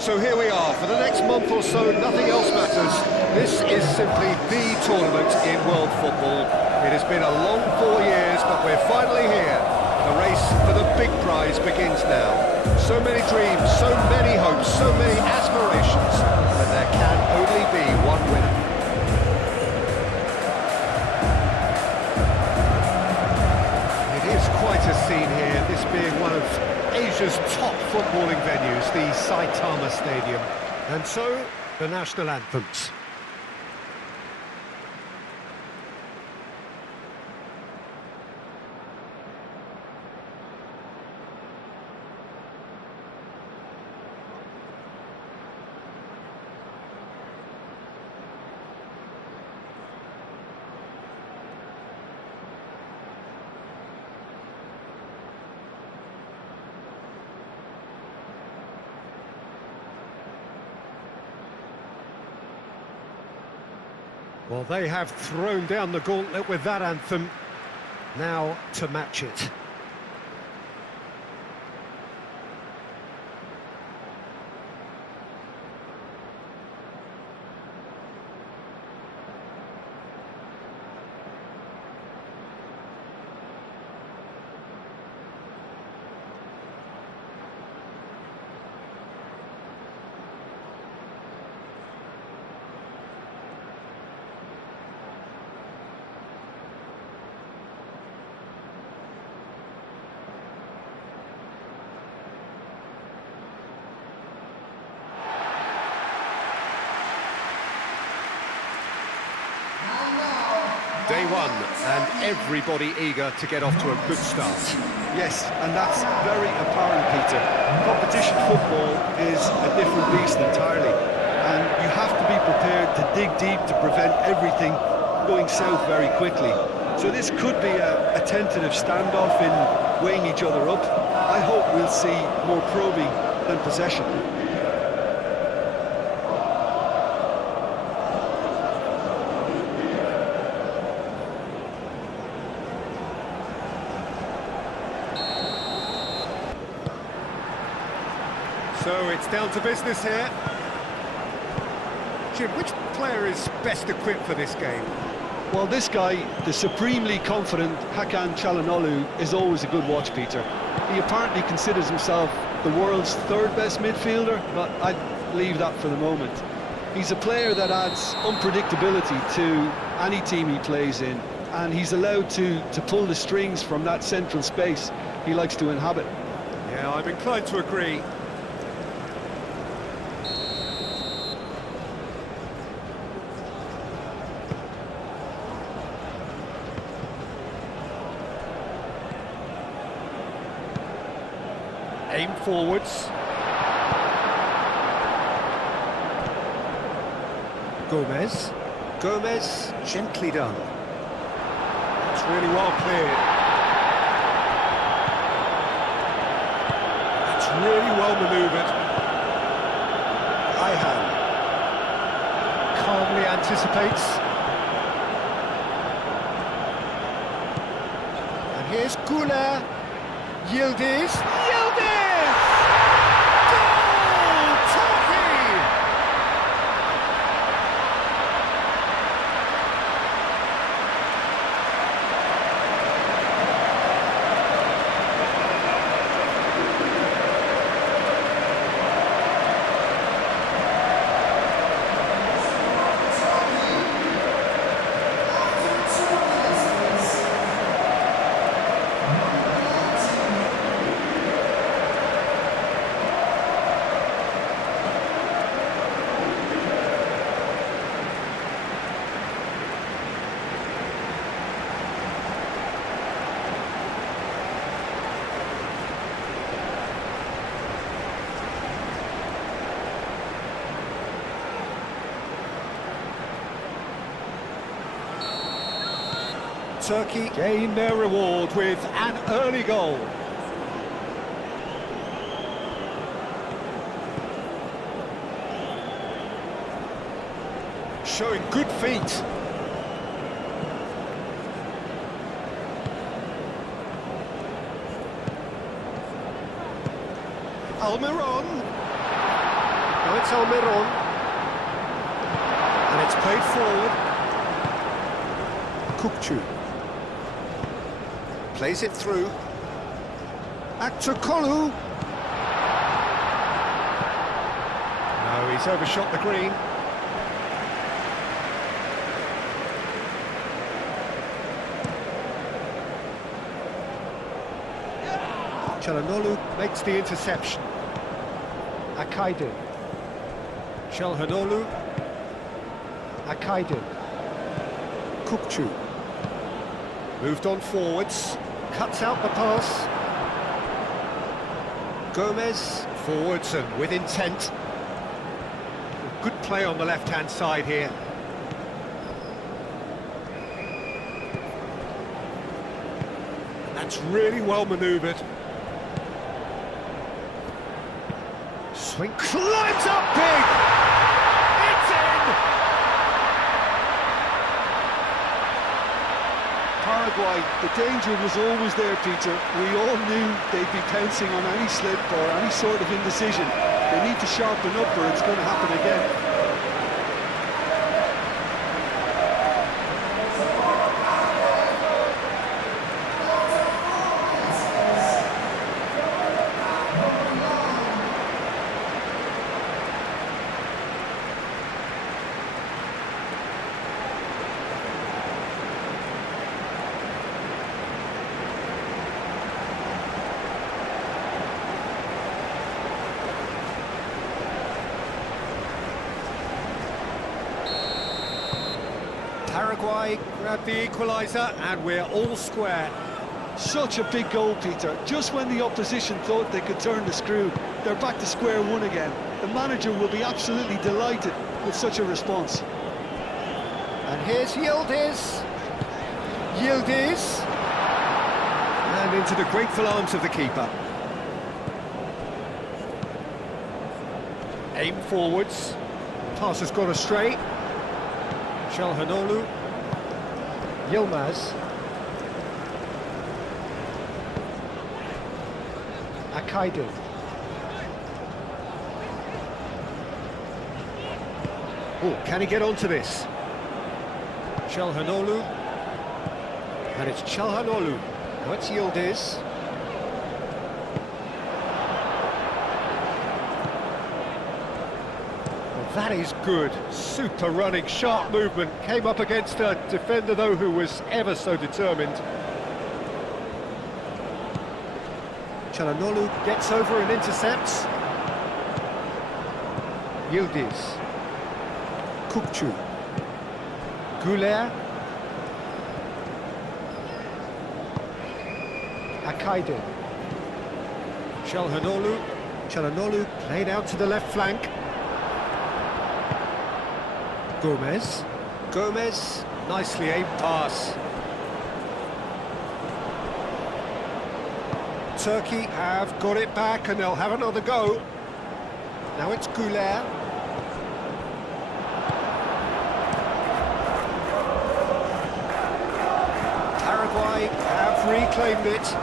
So here we are, for the next month or so, nothing else matters. This is simply the tournament in world football. It has been a long 4 years, but we're finally here. The race for the big prize begins now. So many dreams, so many hopes, so many aspirations, but there can only be one winner. It is quite a scene here, this being one of Asia's top footballing venues, the Saitama Stadium. And so, the national anthems. Well, they have thrown down the gauntlet with that anthem. Now to match it. Day one, and everybody eager to get off to a good start. Yes, and that's very apparent, Peter. Competition football is a different beast entirely, and you have to be prepared to dig deep to prevent everything going south very quickly. So this could be a tentative standoff in weighing each other up. I hope we'll see more probing than possession. So it's down to business here. Jim, which player is best equipped for this game? Well, this guy, the supremely confident Hakan Çalhanoğlu, is always a good watch, Peter. He apparently considers himself the world's third best midfielder, but I'd leave that for the moment. He's a player that adds unpredictability to any team he plays in, and he's allowed to pull the strings from that central space he likes to inhabit. Yeah, I'm inclined to agree. Aim forwards. Gomez. Gomez, gently done. That's really well cleared. That's really well manoeuvred. Ayhan calmly anticipates. And here's Güler. Yildiz. Yildiz! Goal! Turkey! Turkey gain their reward with an early goal. Showing good feet. Almiron. Now it's Almiron. And it's played forward. Kukçu. Plays it through. Akçakolu. No, he's overshot the green. Çalhanoğlu makes the interception. Akaydın. Çalhanoğlu. Akaydın. Kukçu. Moved on forwards. Cuts out the pass. Gomez. Forwards and with intent. Good play on the left-hand side here. That's really well manoeuvred. Swing climbs up big! It's in! Paraguay, the danger was always there, Peter. We all knew they'd be pouncing on any slip or any sort of indecision. They need to sharpen up or it's going to happen again. Paraguay grabbed the equaliser and we're all square. Such a big goal, Peter. Just when the opposition thought they could turn the screw, they're back to square one again. The manager will be absolutely delighted with such a response. And here's Yildiz. Yildiz. And into the grateful arms of the keeper. Aim forwards. Pass has gone astray. Çalhanoğlu. Yilmaz. Akaydın. Oh, can he get onto this? Çalhanoğlu. And it's Çalhanoğlu. Now it's Yildiz. That is good. Super running, sharp movement. Came up against a defender, though, who was ever so determined. Çalhanoğlu gets over and intercepts. Yildiz. Kukçu. Güler. Akaydın. Çalhanoğlu. Çalhanoğlu played out to the left flank. Gomez. Gomez, nicely aimed pass. Turkey have got it back and they'll have another go. Now it's Güler. Paraguay have reclaimed it.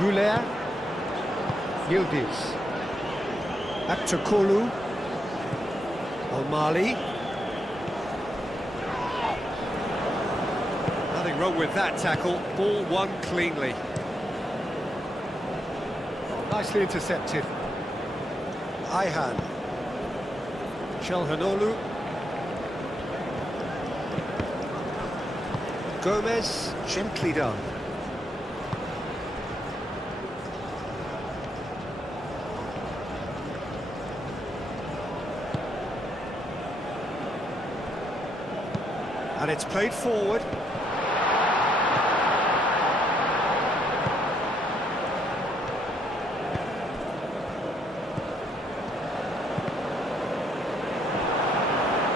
Güler. Yildiz. Akçakolu. Almali. Nothing wrong with that tackle. Ball won cleanly. Nicely intercepted. Ayhan. Çalhanoğlu. Gomez, gently done. And it's played forward.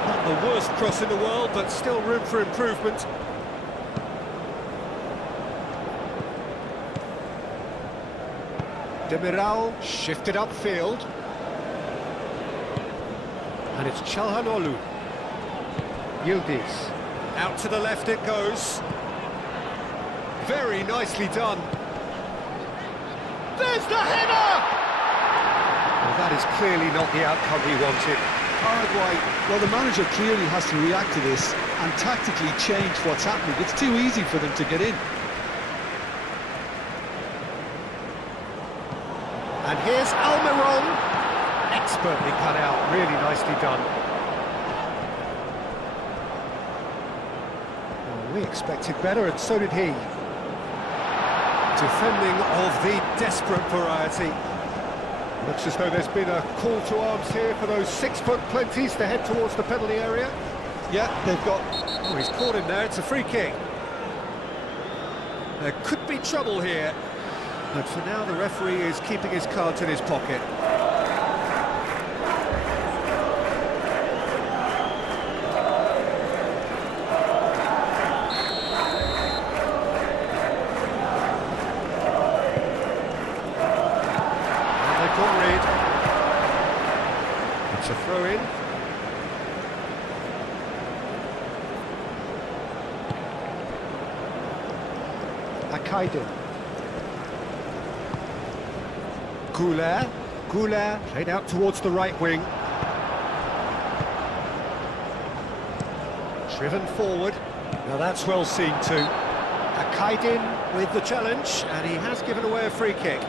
Not the worst cross in the world, but still room for improvement. Demiral shifted upfield. And it's Çalhanoğlu. Yildiz. Out to the left it goes. Very nicely done. There's the header! Well, that is clearly not the outcome he wanted. Paraguay, well, the manager clearly has to react to this and tactically change what's happening. It's too easy for them to get in. And here's Almiron. Expertly cut out, really nicely done. Well, we expected better, and so did he. Defending of the desperate variety. Looks as though there's been a call to arms here for those 6-foot plenties to head towards the penalty area. Yeah, they've got... Oh, he's caught him there, it's a free kick. There could be trouble here. But for now, the referee is keeping his cards in his pocket. And they've got rid. It's a throw-in. Akaiden. Goulet played out towards the right wing. Driven forward. Now that's well seen too. Akaiden with the challenge, and he has given away a free kick.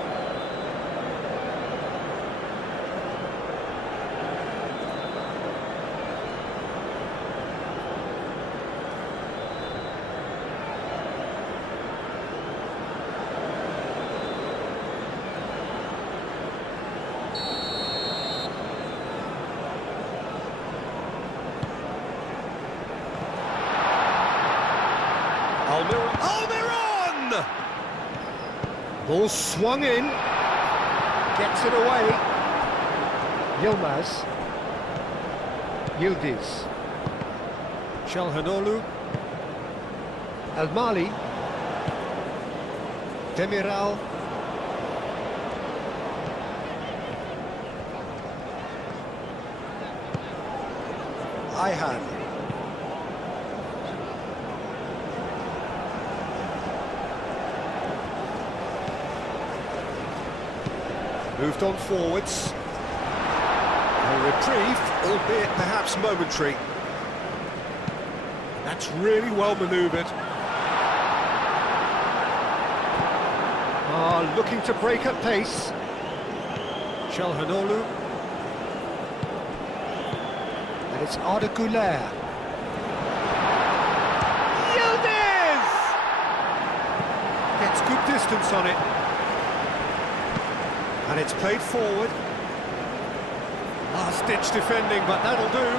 Almiron! Ball swung in. Gets it away. Yilmaz. Yildiz. Çalhanoğlu. El Mali. Demiral. Ayhan. Moved on forwards. A reprieve, albeit perhaps momentary. That's really well manoeuvred. Looking to break at pace. Çalhanoğlu. And it's Arda Güler. Yildiz! Gets good distance on it. And it's played forward. Last-ditch defending, but that'll do.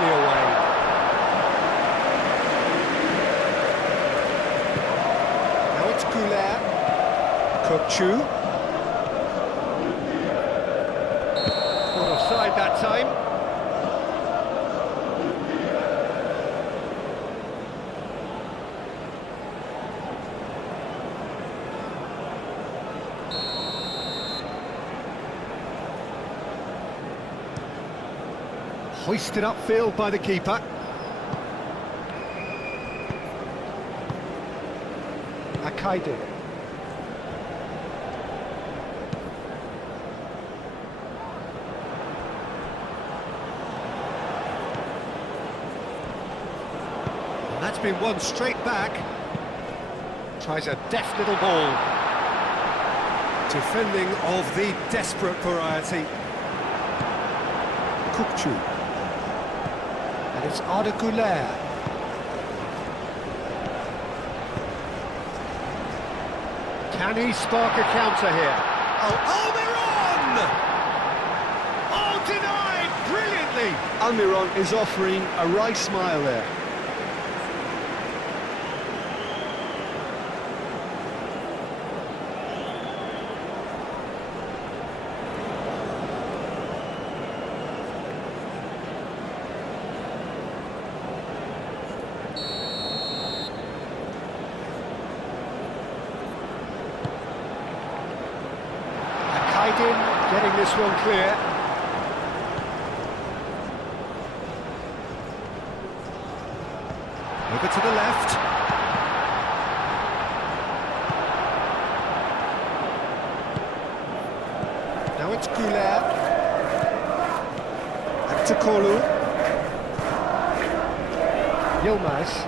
Away. Now it's Güler. Kokchu. Caught offside that time. Hoisted upfield by the keeper. Akaiden. And that's been won straight back. Tries a deft little ball. Defending of the desperate variety. Kokchu. And it's Arda Güler. Can he spark a counter here? Oh, Almiron! Oh, denied brilliantly! Almiron is offering a wry smile there. Akaidin getting this one clear. Over to the left. Now it's Kuler. Back to Kolu. Yilmaz.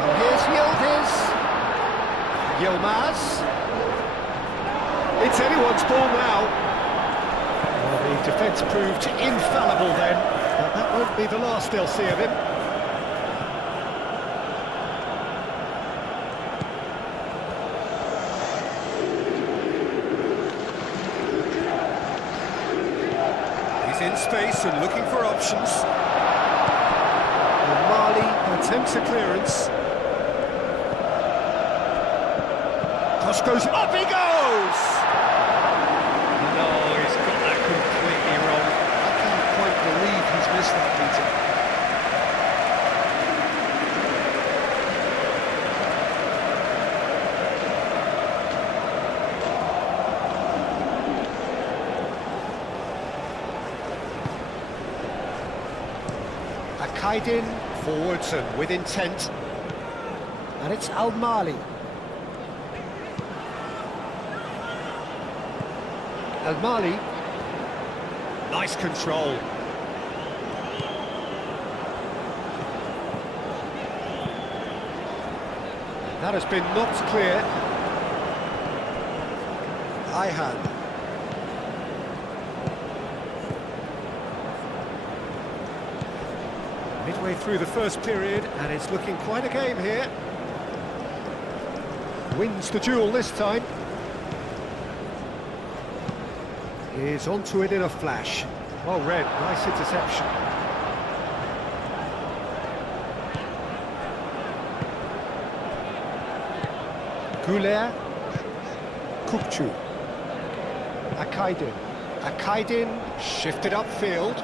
And here's Yildiz. Yilmaz. It's anyone's ball now. Well, the defence proved infallible then, but that won't be the last they'll see of him. He's in space and looking for options. And Mali attempts a clearance. Cross goes, up he goes! No, he's got that completely wrong. I can't quite believe he's missed that, Peter. Akaidin forwards and with intent. And it's Al-Mali. Al-Mali. Nice control. That has been knocked clear. Ayhan. Midway through the first period, and it's looking quite a game here. Wins the duel this time. Is onto it in a flash. Well read, nice interception. Guler. Kupchu. Akaidin. Akaidin shifted upfield.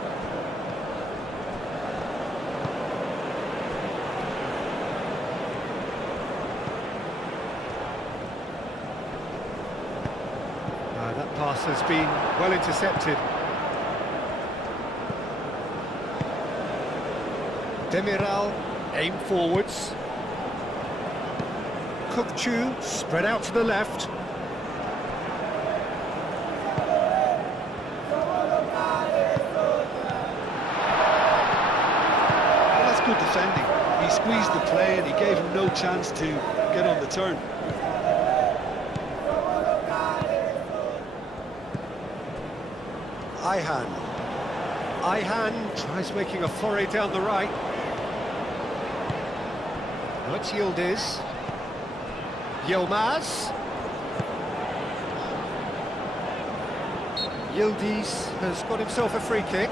That pass has been well intercepted. Demiral, aim forwards. Kupchu, spread out to the left. Well, that's good defending. He squeezed the play and he gave him no chance to get on the turn. Ayhan. Ayhan tries making a foray down the right. Now it's Yildiz. Yilmaz. Yildiz has got himself a free kick.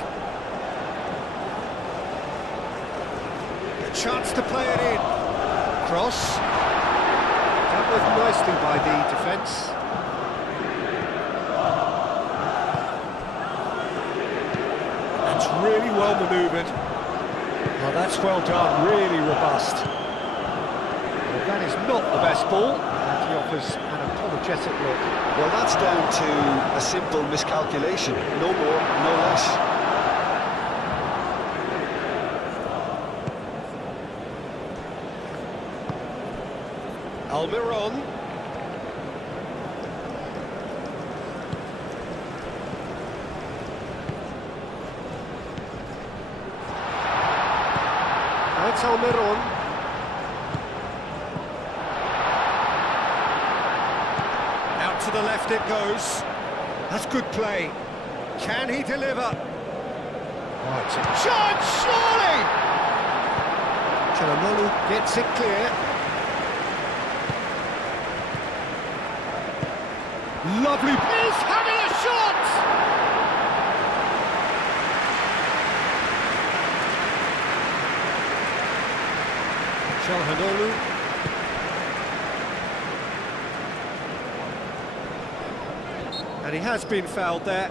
A chance to play it in. Cross. Dealt with nicely by the defence. Really well manoeuvred. Well, that's well done, really robust. Well, that is not the best ball, and he offers an apologetic look. Well, that's down to a simple miscalculation. No more, no less. Almiron. That's Almiron. Out to the left it goes. That's good play. Can he deliver? Oh, it's a chance, surely! Çalhanoğlu gets it clear. Lovely. He's having a shot! Çalhanoğlu. And he has been fouled there.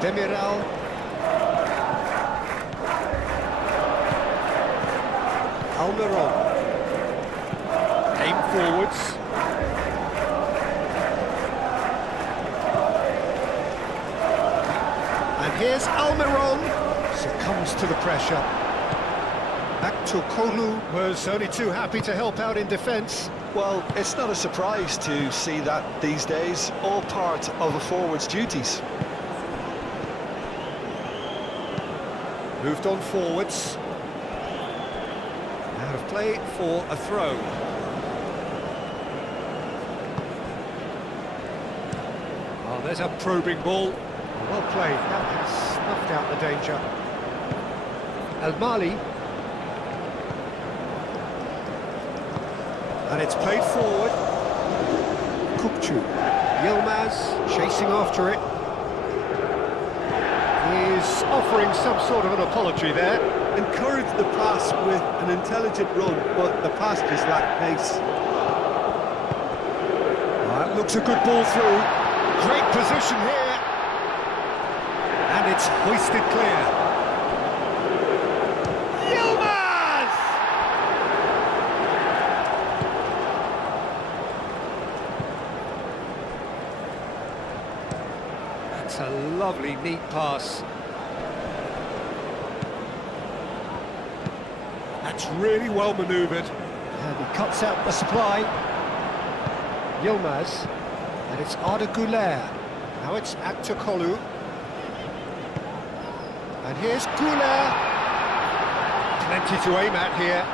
Demiral. Almiron. Aim forwards. And here's Almiron. Succumbs to the pressure. Kolu was only too happy to help out in defence. Well, it's not a surprise to see that these days, all part of a forward's duties. Moved on forwards. Out of play for a throw. Oh, there's a probing ball. Well played, that has snuffed out the danger. El Mali. And it's played forward. Kukçu. Yilmaz chasing after it. He's offering some sort of an apology there. Encouraged the pass with an intelligent run, but the pass just lacked pace. That looks a good ball through. Great position here. And it's hoisted clear. Yilmaz! That's a lovely, neat pass. That's really well manoeuvred. And he cuts out the supply. Yilmaz. And it's Arda Güler. Now it's Kolu. And here's Güler. Plenty to aim at here.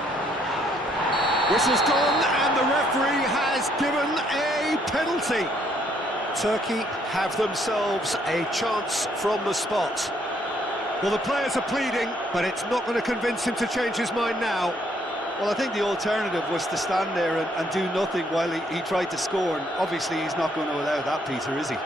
Whistle's gone, and the referee has given a penalty. Turkey have themselves a chance from the spot. Well, the players are pleading, but it's not going to convince him to change his mind now. Well, I think the alternative was to stand there and do nothing while he tried to score, and obviously he's not going to allow that, Peter, is he?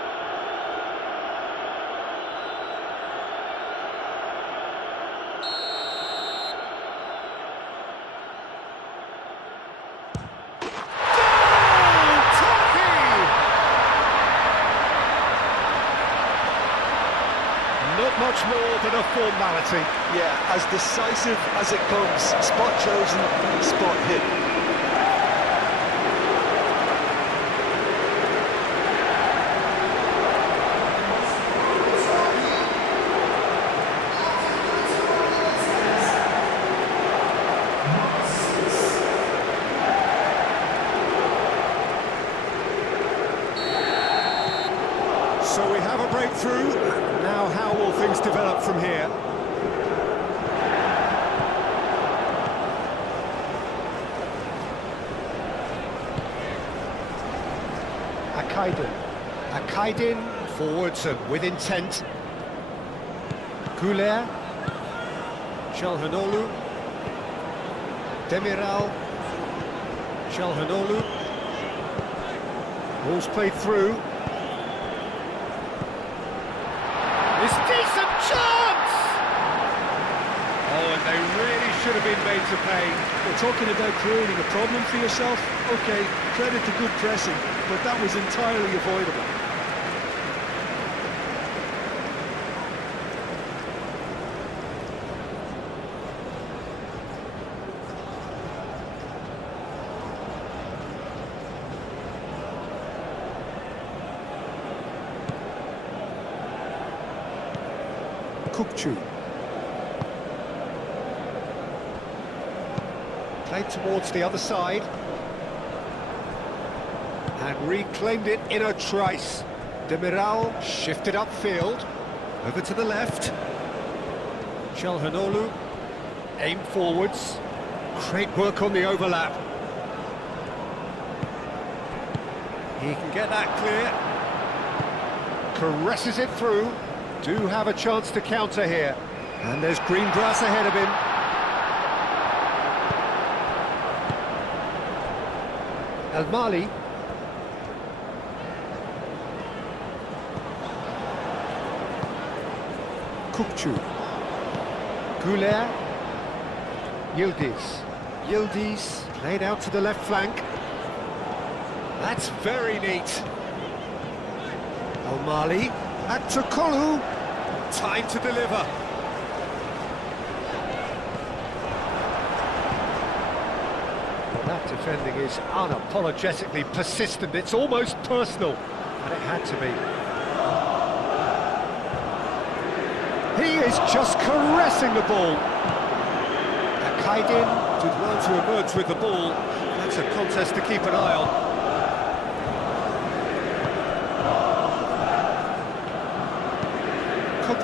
Not much more than a formality. Yeah, as decisive as it comes. Spot chosen, spot hit. So we have a breakthrough. Now how will things develop from here? Akaydin forwards and with intent. Güler. Çalhanoğlu. Demiral. Çalhanoğlu. Ball's played through. It's decent chance! Oh, and they really should have been made to pay. We're talking about creating a problem for yourself. OK, credit to good pressing, but that was entirely avoidable. Kukçu. Played towards the other side. And reclaimed it in a trice. Demiral shifted upfield. Over to the left. Çalhanoğlu. Aim forwards. Great work on the overlap. He can get that clear. Caresses it through. Do have a chance to counter here. And there's green grass ahead of him. El Mali. Kukçu. Güler. Yildiz. Yildiz played out to the left flank. That's very neat. El Mali. Back to Kolu. Time to deliver. Well, that defending is unapologetically persistent. It's almost personal, and it had to be. He is just caressing the ball. Akaidin did well to emerge with the ball. That's a contest to keep an eye on.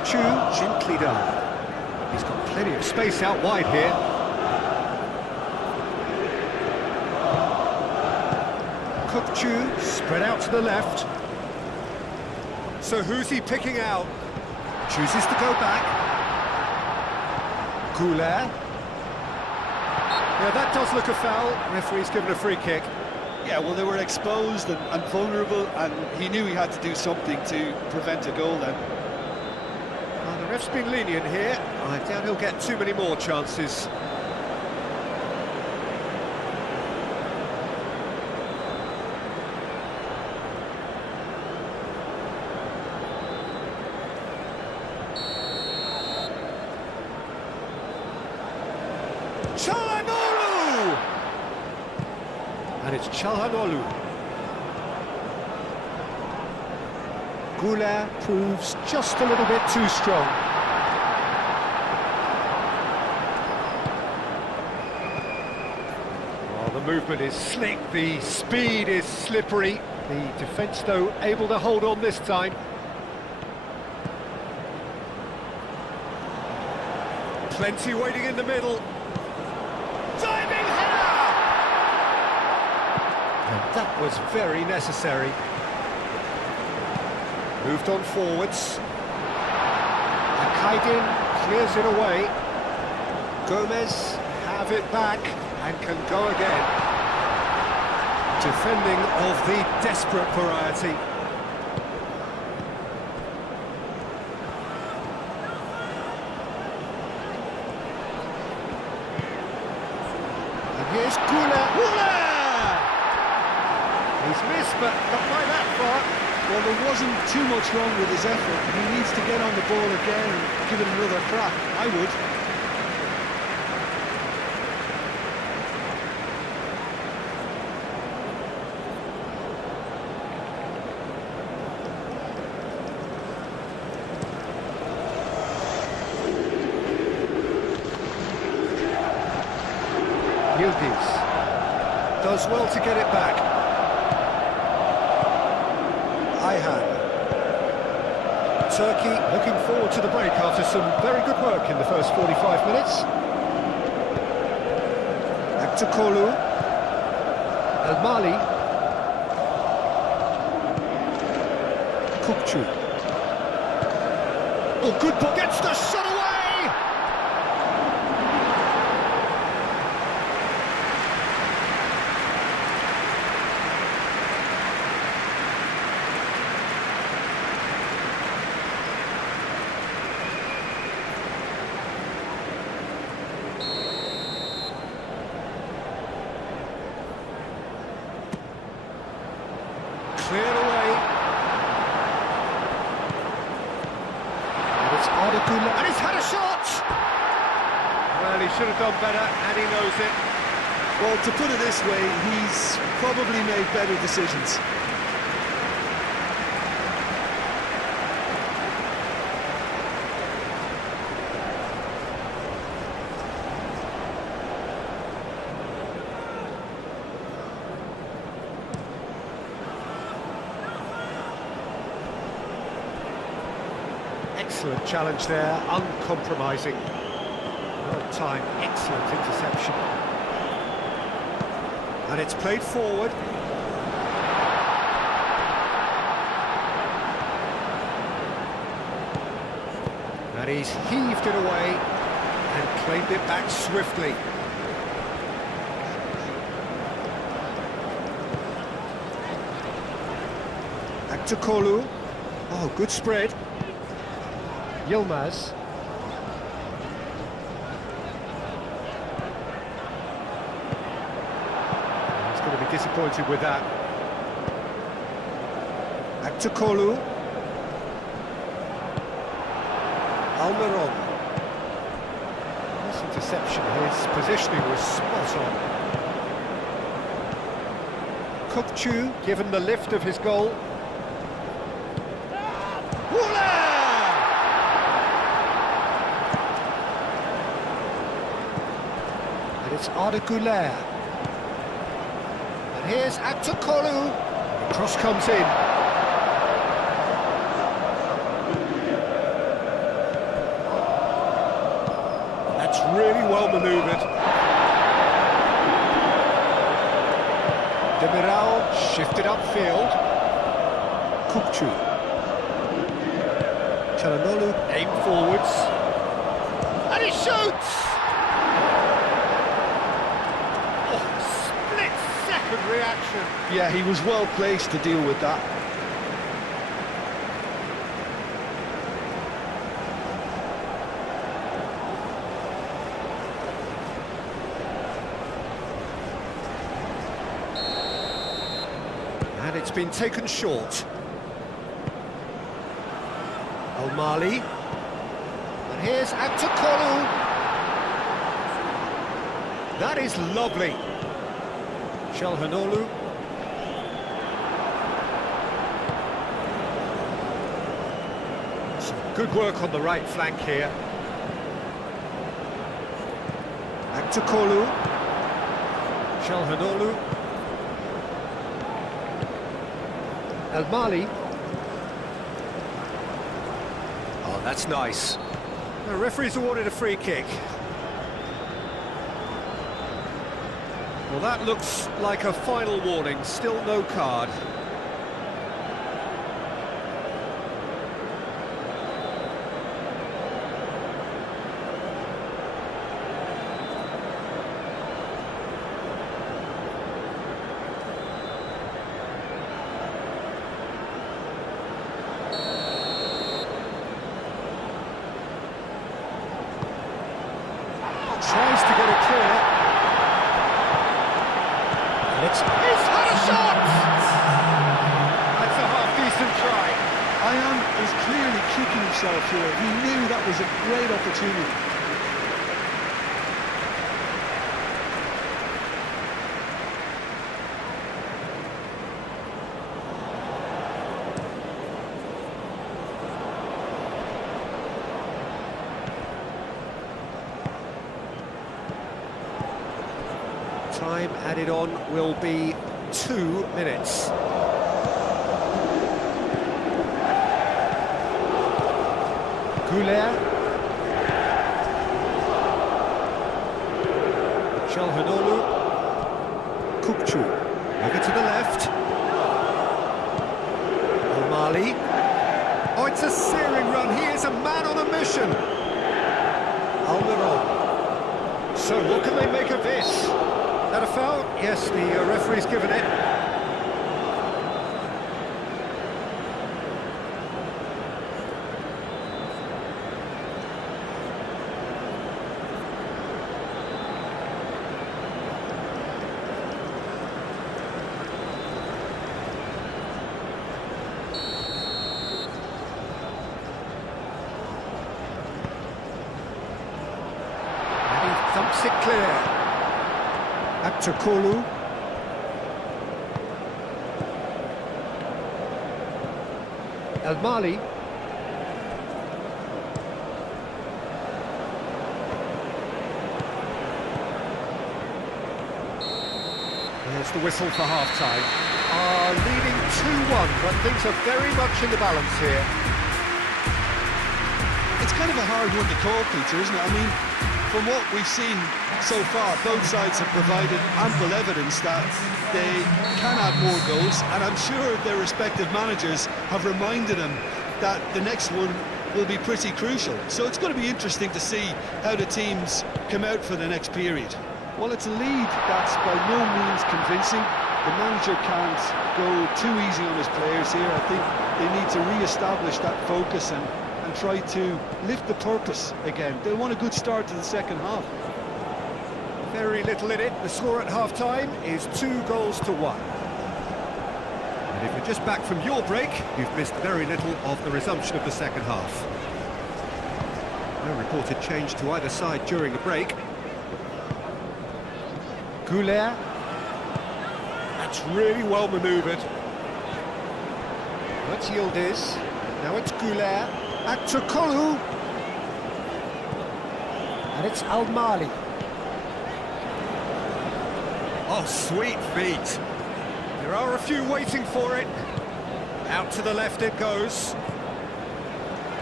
Chu gently done. He's got plenty of space out wide here. Chu spread out to the left. So who's he picking out? Chooses to go back. Goulet. Yeah, that does look a foul. Referee's given a free kick. Yeah, well, they were exposed and vulnerable, and he knew he had to do something to prevent a goal then. Well, the ref's been lenient here. I doubt he'll get too many more chances. Çalhanoğlu! And it's Çalhanoğlu. Goulet proves just a little bit too strong. Well, the movement is slick, the speed is slippery. The defence, though, able to hold on this time. Plenty waiting in the middle. Diving header! And that was very necessary. Moved on forwards. Akaidin clears it away. Gomez have it back and can go again. Defending of the desperate variety. And here's Goulet. He's missed, but not by that far. Well, there wasn't too much wrong with his effort. He needs to get on the ball again and give it another crack. I would. Yildiz does well to get it back. Ayhan. Turkey looking forward to the break after some very good work in the first 45 minutes. Aktukolu. El Mali. Kukçu. Oh, good ball. Gets the shot away! Cleared away. And it's Ardagula. And he's had a shot! Well, he should have done better, and he knows it. Well, to put it this way, he's probably made better decisions. Excellent challenge there, uncompromising. Well time, excellent interception. And it's played forward. And he's heaved it away and claimed it back swiftly. Aktukolu. Oh, good spread. Yilmaz. He's going to be disappointed with that. Aktukolu. Almiron. This interception, his positioning was spot on. Kukçu given the lift of his goal. And it's Arda Güler. And here's Aktakolu. The cross comes in. That's really well manoeuvred. Demiral shifted upfield. Kukçu. Çalhanoğlu aimed forwards. And he shoots! Split-second reaction. Yeah, he was well placed to deal with that. And it's been taken short. Al-Mali. And here's Aktakolu. That is lovely. Çalhanoğlu. Some good work on the right flank here. Aktakolu. Çalhanoğlu. Al-Mali. Oh, that's nice. The referee's awarded a free kick. Well, that looks like a final warning. Still no card. Tries to get it clear. And he's had a shot! That's a half-decent try. Ayhan is clearly kicking himself here. He knew that was a great opportunity. Time added on will be 2 minutes. Güler. Çalhanoğlu. Kukçu. Over to the left. Al-Mali. Oh, it's a searing run. He is a man on a mission. Almiron. So what can they make of this? That a foul? Yes, the referee's given it. And he thumps it clear. Aktakolu. Al-Mali. There's the whistle for half-time. Leading 2-1, but things are very much in the balance here. It's kind of a hard one to call, Peter, isn't it? I mean, from what we've seen so far, both sides have provided ample evidence that they can add more goals, and I'm sure their respective managers have reminded them that the next one will be pretty crucial. So it's going to be interesting to see how the teams come out for the next period. Well, it's a lead that's by no means convincing. The manager can't go too easy on his players here. I think they need to re-establish that focus and try to lift the purpose again. They'll want a good start to the second half. Very little in it. The score at half-time is 2-1. And if you're just back from your break, you've missed very little of the resumption of the second half. No reported change to either side during the break. Goulet. That's really well manoeuvred. That's Yildiz. Now it's Goulet. Back to Kolu. And it's Al-Mali. Oh, sweet feet. There are a few waiting for it. Out to the left it goes.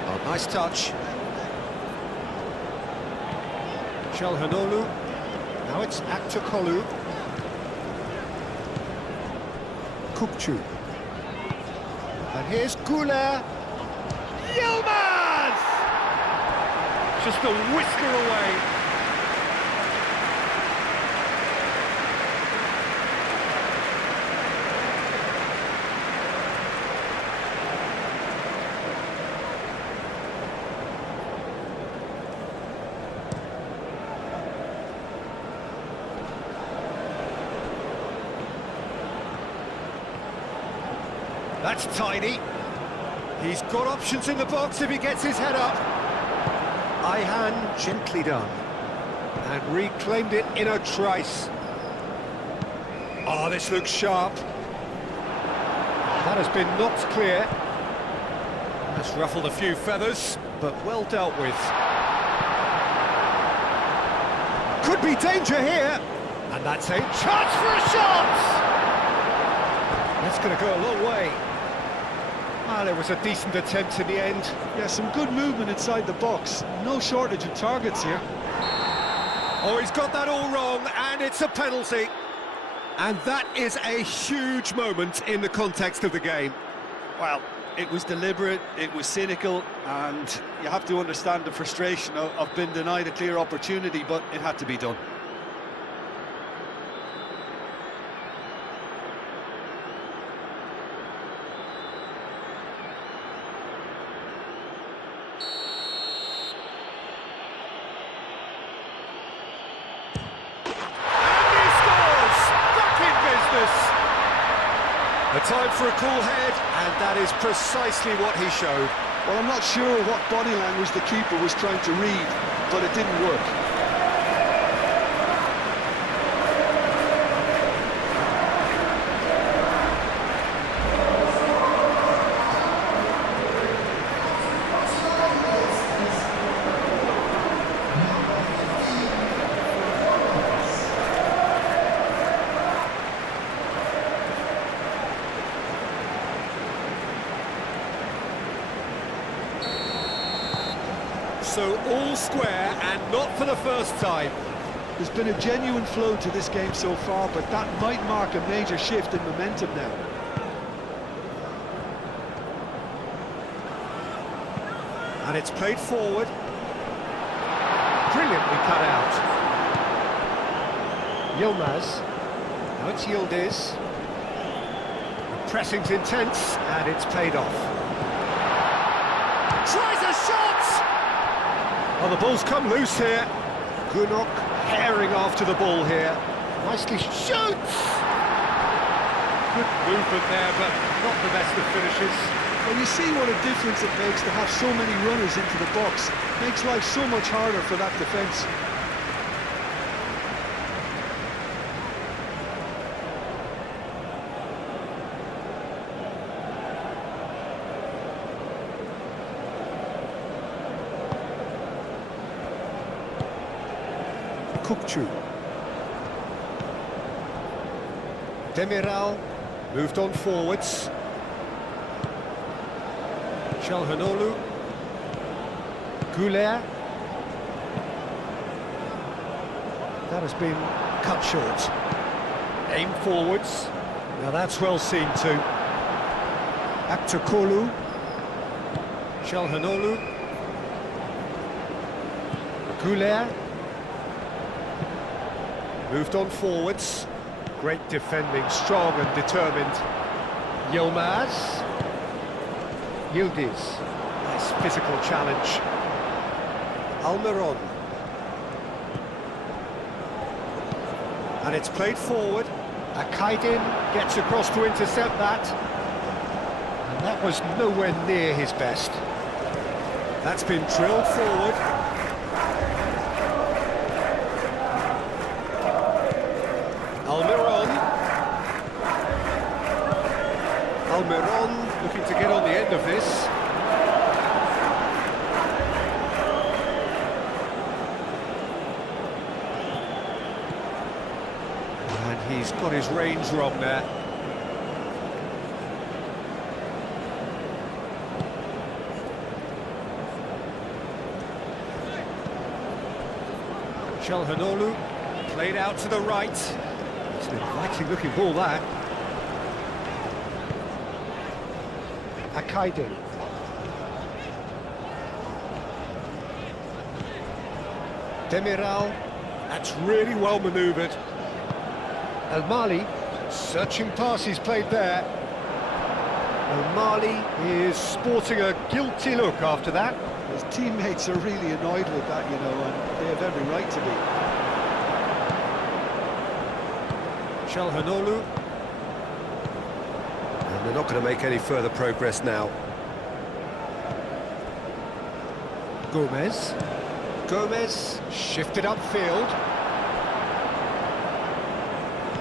Oh, nice touch. Çalhanoğlu. Now it's Aktürkoğlu. Kukçu. And here's Goulet. Yilmaz! Just a whisker away. That's tidy. He's got options in the box if he gets his head up. Ayhan gently done. And reclaimed it in a trice. Oh, this looks sharp. That has been knocked clear. That's ruffled a few feathers, but well dealt with. Could be danger here. And that's a chance for a shot! That's going to go a long way. Ah, there was a decent attempt in the end. Yeah, some good movement inside the box. No shortage of targets here. Oh, he's got that all wrong, and it's a penalty. And that is a huge moment in the context of the game. Well, it was deliberate, it was cynical, and you have to understand the frustration of being denied a clear opportunity, but it had to be done. A time for a cool head, and that is precisely what he showed. Well, I'm not sure what body language the keeper was trying to read, but it didn't work. So all square, and not for the first time. There's been a genuine flow to this game so far, but that might mark a major shift in momentum now. And it's played forward. Brilliantly cut out. Yilmaz. Now it's Yildiz. The pressing's intense, and it's paid off. Tries a shot! Oh, the ball's come loose here. Gunok herring after the ball here. Nicely shoots! Good movement there, but not the best of finishes. Well, you see what a difference it makes to have so many runners into the box. Makes life so much harder for that defence. Kukçu. Demiral moved on forwards. Çalhanoğlu. Goulet. That has been cut short. Aim forwards. Now that's well seen too. Aktürkoğlu. Çalhanoğlu. Goulet. Moved on forwards. Great defending, strong and determined. Yilmaz. Yildiz. Nice physical challenge. Almiron. And it's played forward. Akaydin gets across to intercept that. And that was nowhere near his best. That's been drilled forward. Almiron looking to get on the end of this. And he's got his reins wrong there. Çalhanoğlu played out to the right. It's an inviting looking ball, that. Akaidi. Demiral. That's really well manoeuvred. El Mali, searching pass he's played there. El Mali is sporting a guilty look after that. His teammates are really annoyed with that, you know, and they have every right to be. Çalhanoğlu. And they're not going to make any further progress now. Gomez. Gomez shifted upfield.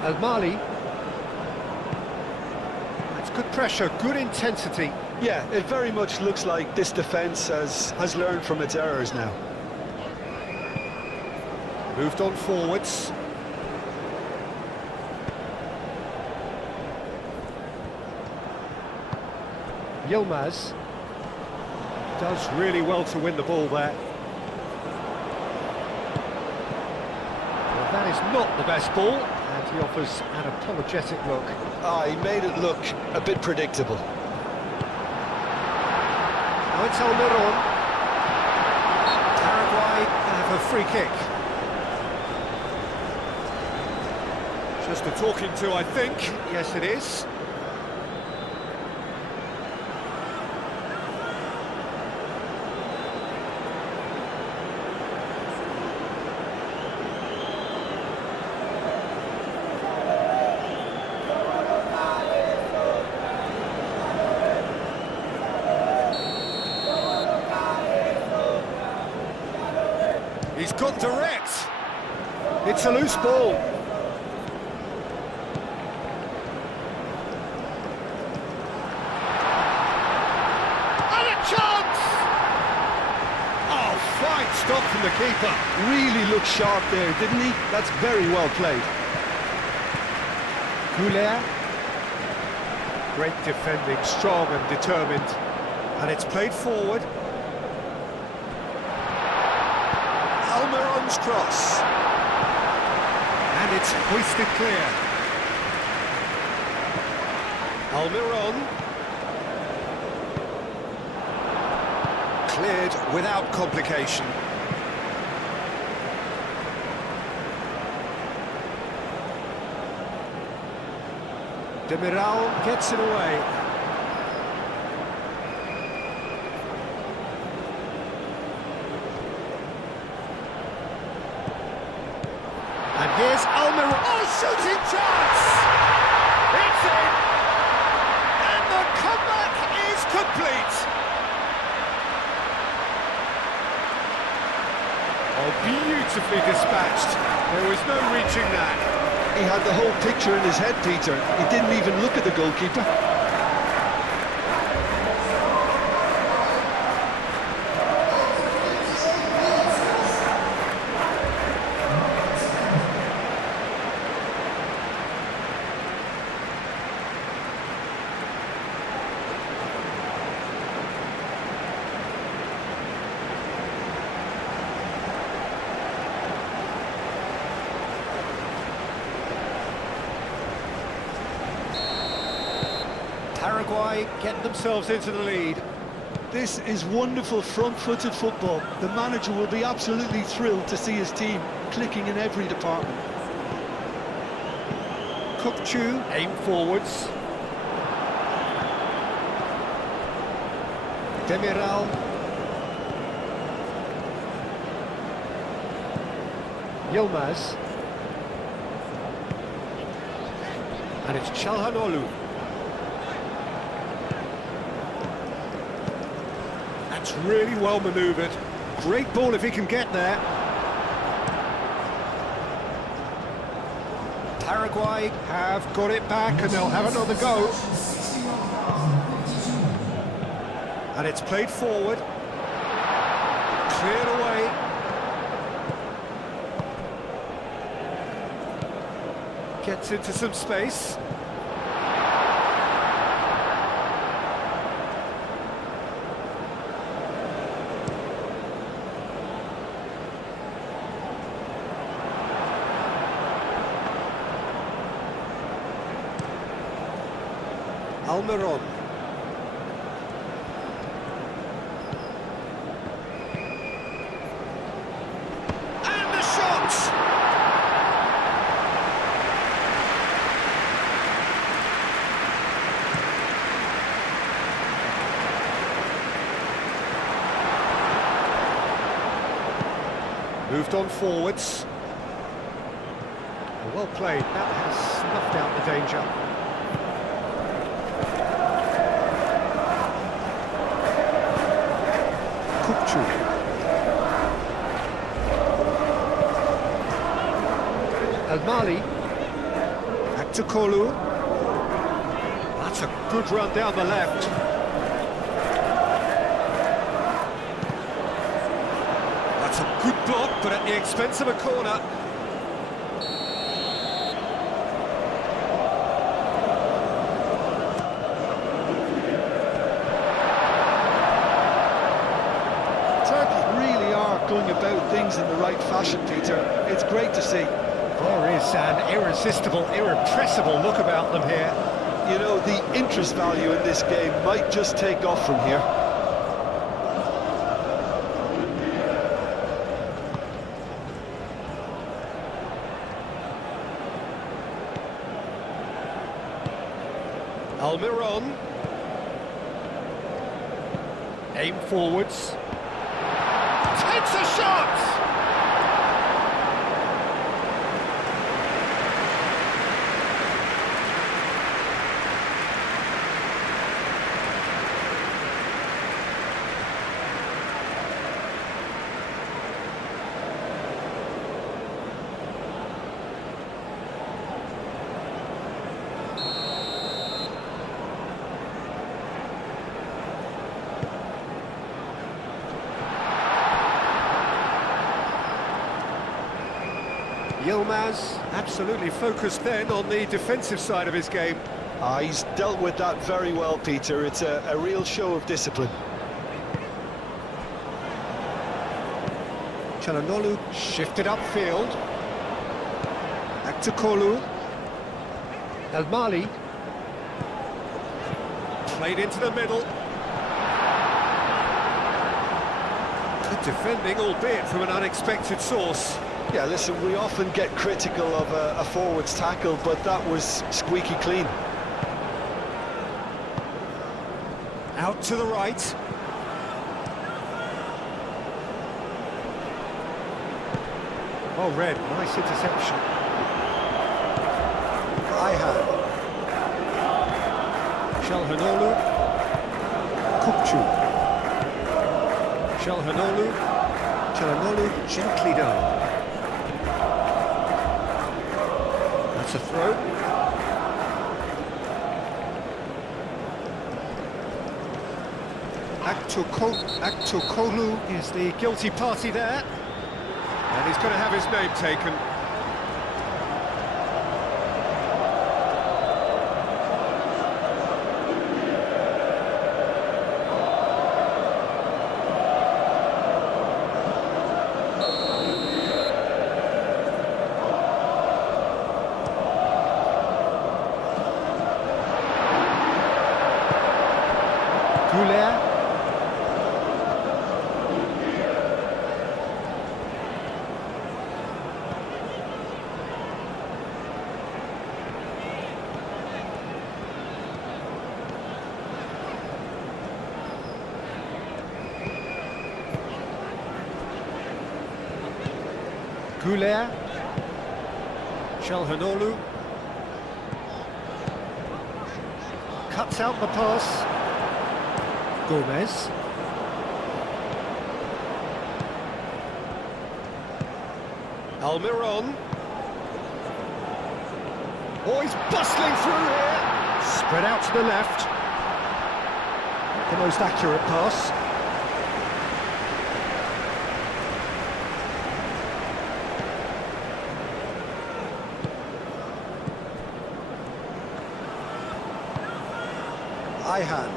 El Mali. That's good pressure, good intensity. Yeah, it very much looks like this defence has learned from its errors now. Moved on forwards. Yilmaz does really well to win the ball there. Well, that is not the best ball, and he offers an apologetic look. He made it look a bit predictable. Now it's Almiron. Paraguay have a free kick. Just a talking to, I think. Yes, it is. He's got direct. It's a loose ball. And a chance! Oh, fine stop from the keeper. Really looked sharp there, didn't he? That's very well played. Goulet. Great defending, strong and determined. And it's played forward. Almiron's cross. And it's hoisted clear. Almiron. Cleared without complication. Demiral gets it away. And here's Almiron. Oh, shooting chance! It's in! And the comeback is complete! Oh, beautifully dispatched. There was no reaching that. He had the whole picture in his head, Peter. He didn't even look at the goalkeeper. Paraguay get themselves into the lead. This is wonderful front-footed football. The manager will be absolutely thrilled to see his team clicking in every department. Kukçu aim forwards. Demiral. Yilmaz. And it's Çalhanoğlu. That's really well manoeuvred. Great ball if he can get there. Paraguay have got it back and they'll have another go. And it's played forward. Cleared away. Gets into some space. Almiron. And the shot! Moved on forwards. Well played, that has snuffed out the danger. Al-Mali, back to Kolu. That's a good run down the left. That's a good block, but at the expense of a corner. Going about things in the right fashion, Peter. It's great to see. There is an irresistible, irrepressible look about them here. You know, the interest value in this game might just take off from here. Almiron. Aim forwards. Takes a shot! Yilmaz absolutely focused then on the defensive side of his game. He's dealt with that very well, Peter. It's a real show of discipline. Çalhanoğlu shifted upfield. Back to Kolu. Al-Mali. Played into the middle. Good defending, albeit from an unexpected source. Yeah, listen, we often get critical of a forward's tackle, but that was squeaky clean. Out to the right. Oh, Red, nice interception. Ayhan. Çalhanoğlu. Kupçu. Çalhanoğlu gently done. That's a throw. Aktokolu is the guilty party there. And he's going to have his name taken. Güler. Güler. Çalhanoğlu. Cuts out the pass. Gomez. Almiron. Oh, he's bustling through here. Spread out to the left. the most accurate pass. Ayhan.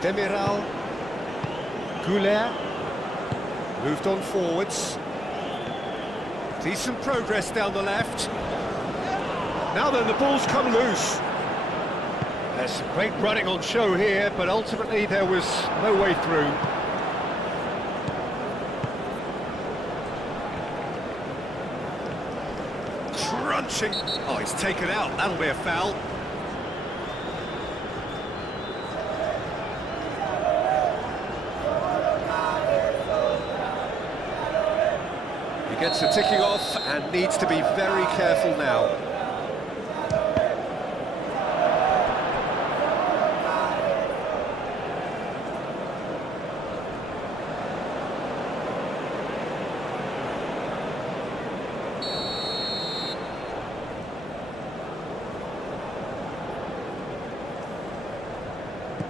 Demiral. Goulet. Moved on forwards. Decent progress down the left. Now then, the ball's come loose. There's some great running on show here, but ultimately there was no way through. Crunching. Oh, he's taken out. That'll be a foul. He gets the ticking off and needs to be very careful now.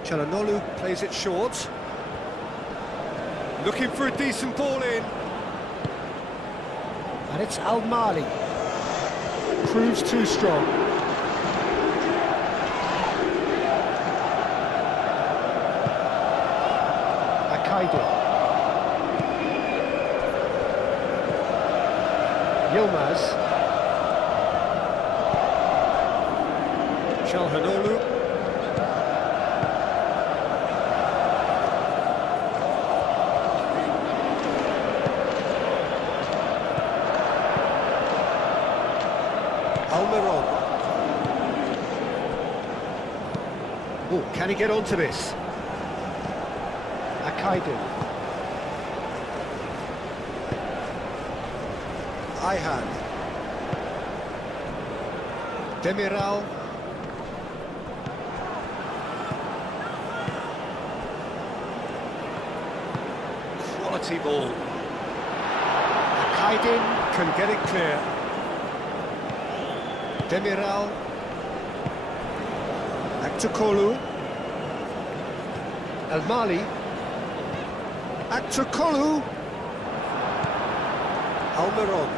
Çalhanoğlu plays it short. Looking for a decent ball in. And it's Al-Mali. Proves too strong. Akaidi. Yilmaz. Çalhanoğlu. Almiron. Oh, can he get onto this? Akaidi. Ayhan. Demiral. Quality ball. Akaidi can get it clear. Demiral. Aktürkoğlu. Al-Mali. Aktürkoğlu. Almiron.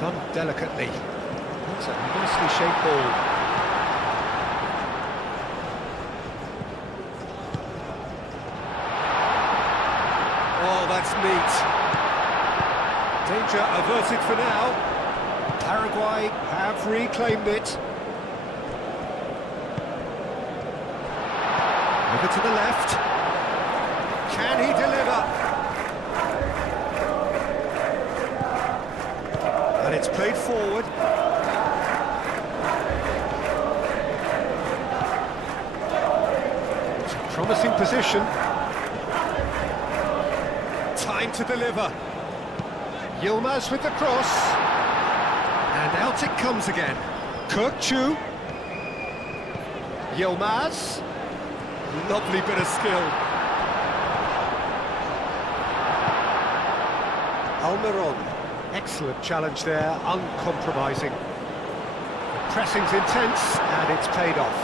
Done delicately. That's a nicely shaped ball. Oh, that's neat. Danger averted for now. Paraguay have reclaimed it. Over to the left. Can he deliver? And it's played forward. It's a promising position. Time to deliver. Yilmaz with the cross, and out it comes again. Kökçü. Yilmaz. Lovely bit of skill. Almiron. Excellent challenge there, uncompromising. The pressing's intense, and it's paid off.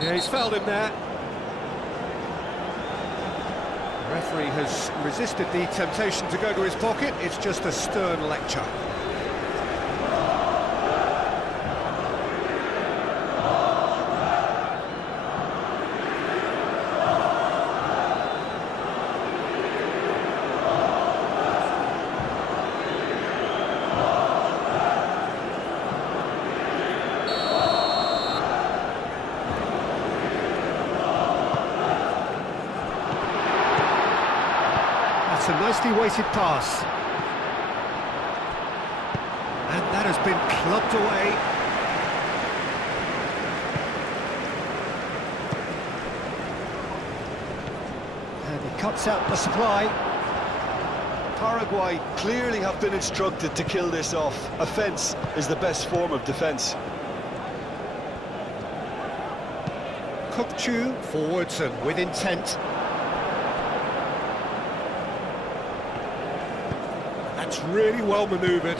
Yeah, he's fouled him there. The referee has resisted the temptation to go to his pocket. It's just a stern lecture. That's a nicely weighted pass. And that has been clubbed away. And he cuts out the supply. Paraguay clearly have been instructed to kill this off. Offence is the best form of defence. Kökçü forwards and with intent. That's really well manoeuvred.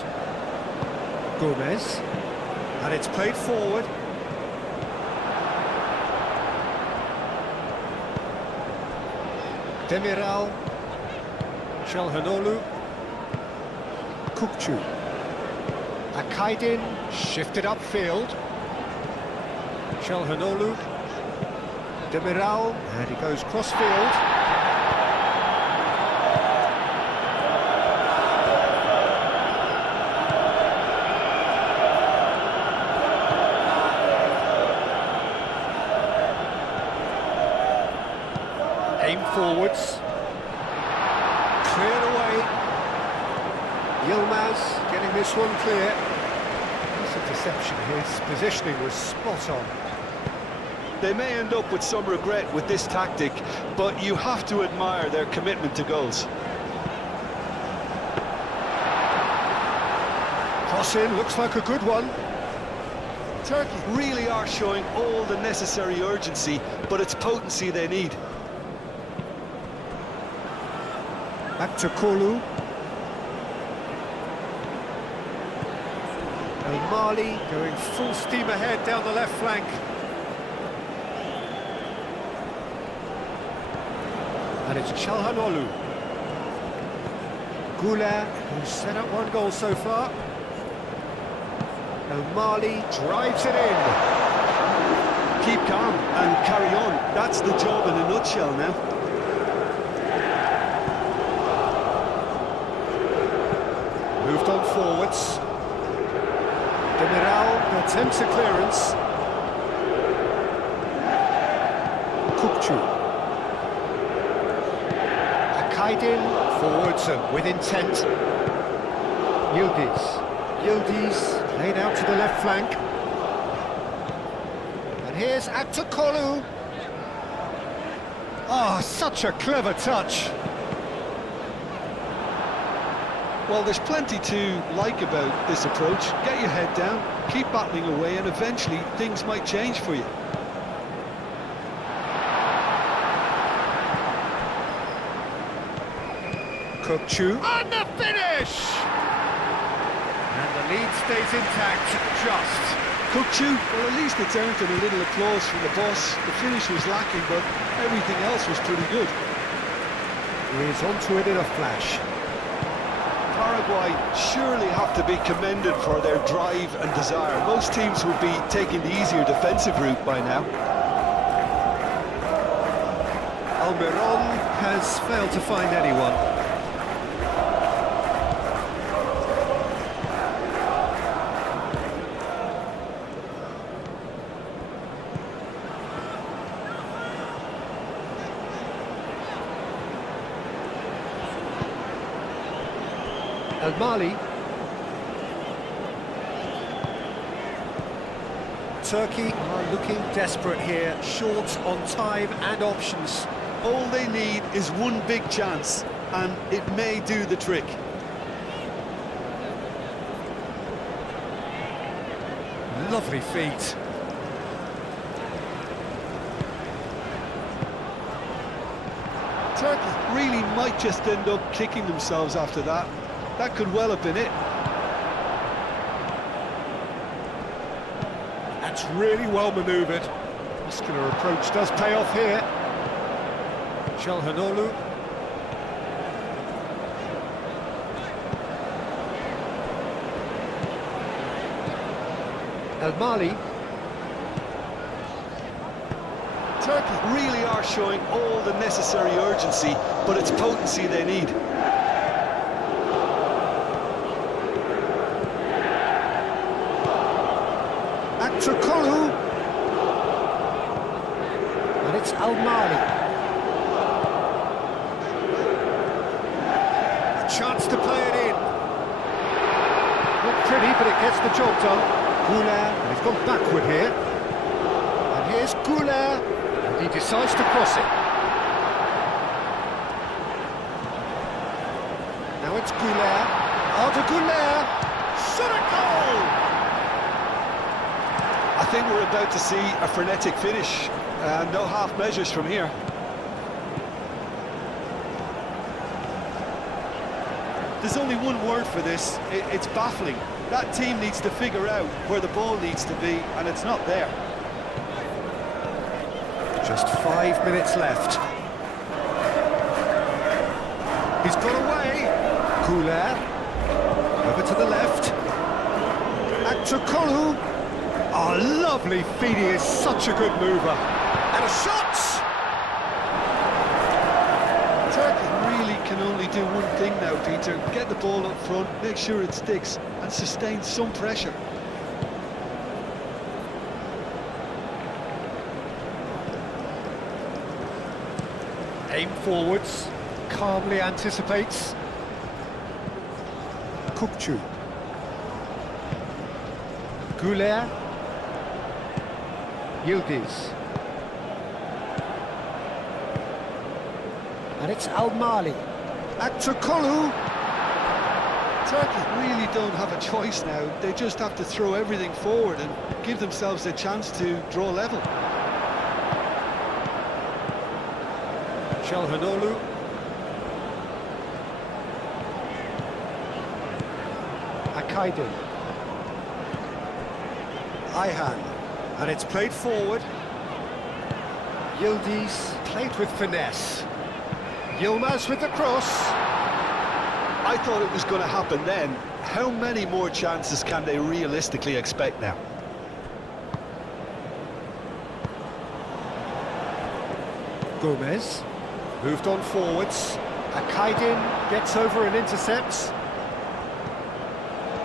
Gomez. And it's played forward. Demiral. Çalhanoğlu. Kukçu. Akaydin shifted upfield. Çalhanoğlu. Demiral, and he goes cross-field. Aim forwards. Cleared away. Yilmaz getting this one clear. That's a deception. His positioning was spot on. They may end up with some regret with this tactic, but you have to admire their commitment to goals. Cross in, looks like a good one. Turkey really are showing all the necessary urgency, but it's potency they need. Back to Kolu. El Mali going full steam ahead down the left flank. And it's Çalhanoğlu. Gula, who's set up one goal so far. El Mali drives it in. Keep calm and carry on. That's the job in a nutshell now. Moved on forwards. Demiral attempts a clearance. Kukçu. Akaydin forwards and with intent. Yildiz played out to the left flank. And here's Aktakolu. Oh, such a clever touch. Well, there's plenty to like about this approach. Get your head down, keep battling away, and eventually things might change for you. Kukçu. And the finish! And the lead stays intact, just. Kukçu, well, at least it's earned him a little applause from the boss. The finish was lacking, but everything else was pretty good. He's onto it in a flash. Paraguay surely have to be commended for their drive and desire. Most teams would be taking the easier defensive route by now. Almiron has failed to find anyone. El Mali. Turkey are looking desperate here, short on time and options. All they need is one big chance, and it may do the trick. Lovely feet. Turkey really might just end up kicking themselves after that. That could well have been it. That's really well manoeuvred. Muscular approach does pay off here. Çalhanoğlu. El Mali. Turkey really are showing all the necessary urgency, but it's potency they need. Aktakolu. And it's El Mali. A chance to play it in. Not pretty, but it gets the job done. Gula, and he's gone backward here. And here's Gula, and he decides to cross it. Now it's Gula. Arda Gula. Shot a goal! I think we're about to see a frenetic finish. No half measures from here. There's only one word for this. It's baffling. That team needs to figure out where the ball needs to be, and it's not there. Just 5 minutes left. He's got away. Couler. Over to the left. Akçakolu. Oh, lovely feed. He is such a good mover. And a shot! Turkey really can only do one thing now, Peter. Get the ball up front, make sure it sticks, and sustain some pressure. Aim forwards. Calmly anticipates. Kukçu. Güler. Yildiz. And it's Al-Mali. Akçakolu. Turkey really don't have a choice now. They just have to throw everything forward and give themselves a chance to draw level. Çalhanoğlu. Akaydın. Ayhan. And it's played forward. Yildiz played with finesse. Yilmaz with the cross. I thought it was going to happen then. How many more chances can they realistically expect now? Gomez. Moved on forwards. Akaydın gets over and intercepts.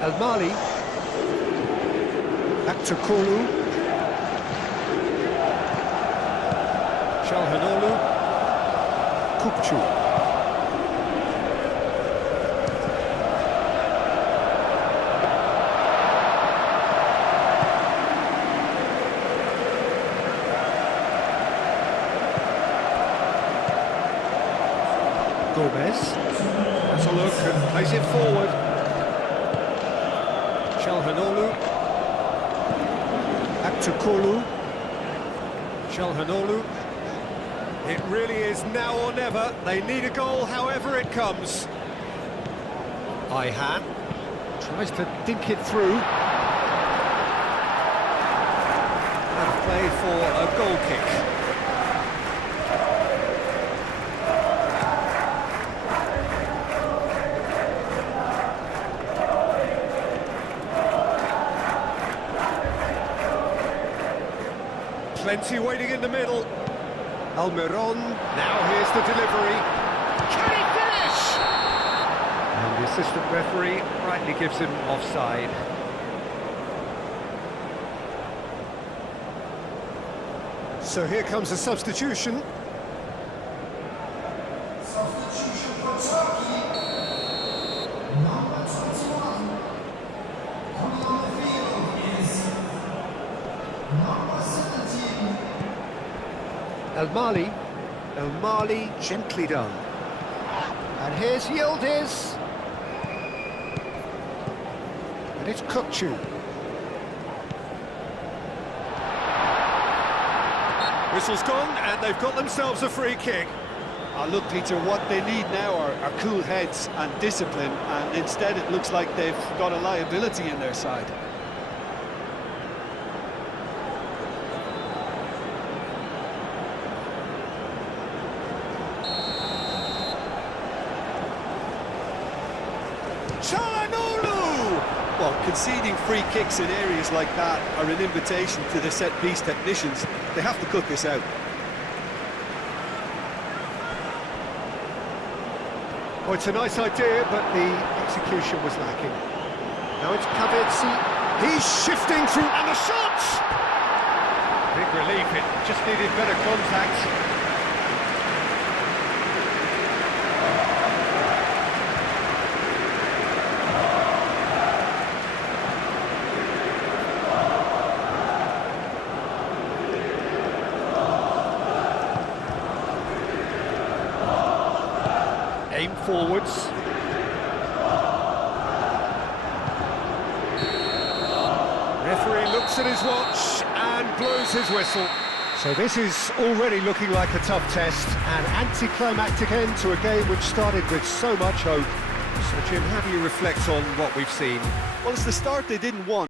Al-Mali. Akçakolu. Çalhanoğlu. Kukçu. Gomez. Has a look and plays it forward. Çalhanoğlu. Akçakolu. Çalhanoğlu. It really is now or never. They need a goal however it comes. Ayhan tries to dink it through. And play for a goal kick. Plenty waiting in the middle. Almiron, now here's the delivery. Can he finish? And the assistant referee rightly gives him offside. So here comes a substitution. Substitution for Turkey. Number 21. Coming on the field is number 17. Al-Mali. Al-Mali gently done. And here's Yildiz. And it's Kukçu. Whistle's gone, and they've got themselves a free kick. Look, Peter, what they need now are cool heads and discipline, and instead it looks like they've got a liability in their side. Çalhanoğlu! Well, conceding free kicks in areas like that are an invitation to the set-piece technicians. They have to cut this out. Oh, it's a nice idea, but the execution was lacking. Now it's Kavetsi. He's shifting through, and the shot! Big relief, it just needed better contact. Aim forwards. Referee looks at his watch and blows his whistle. So this is already looking like a tough test, an anticlimactic end to a game which started with so much hope. Jim, how do you reflect on what we've seen? Well, it's the start they didn't want.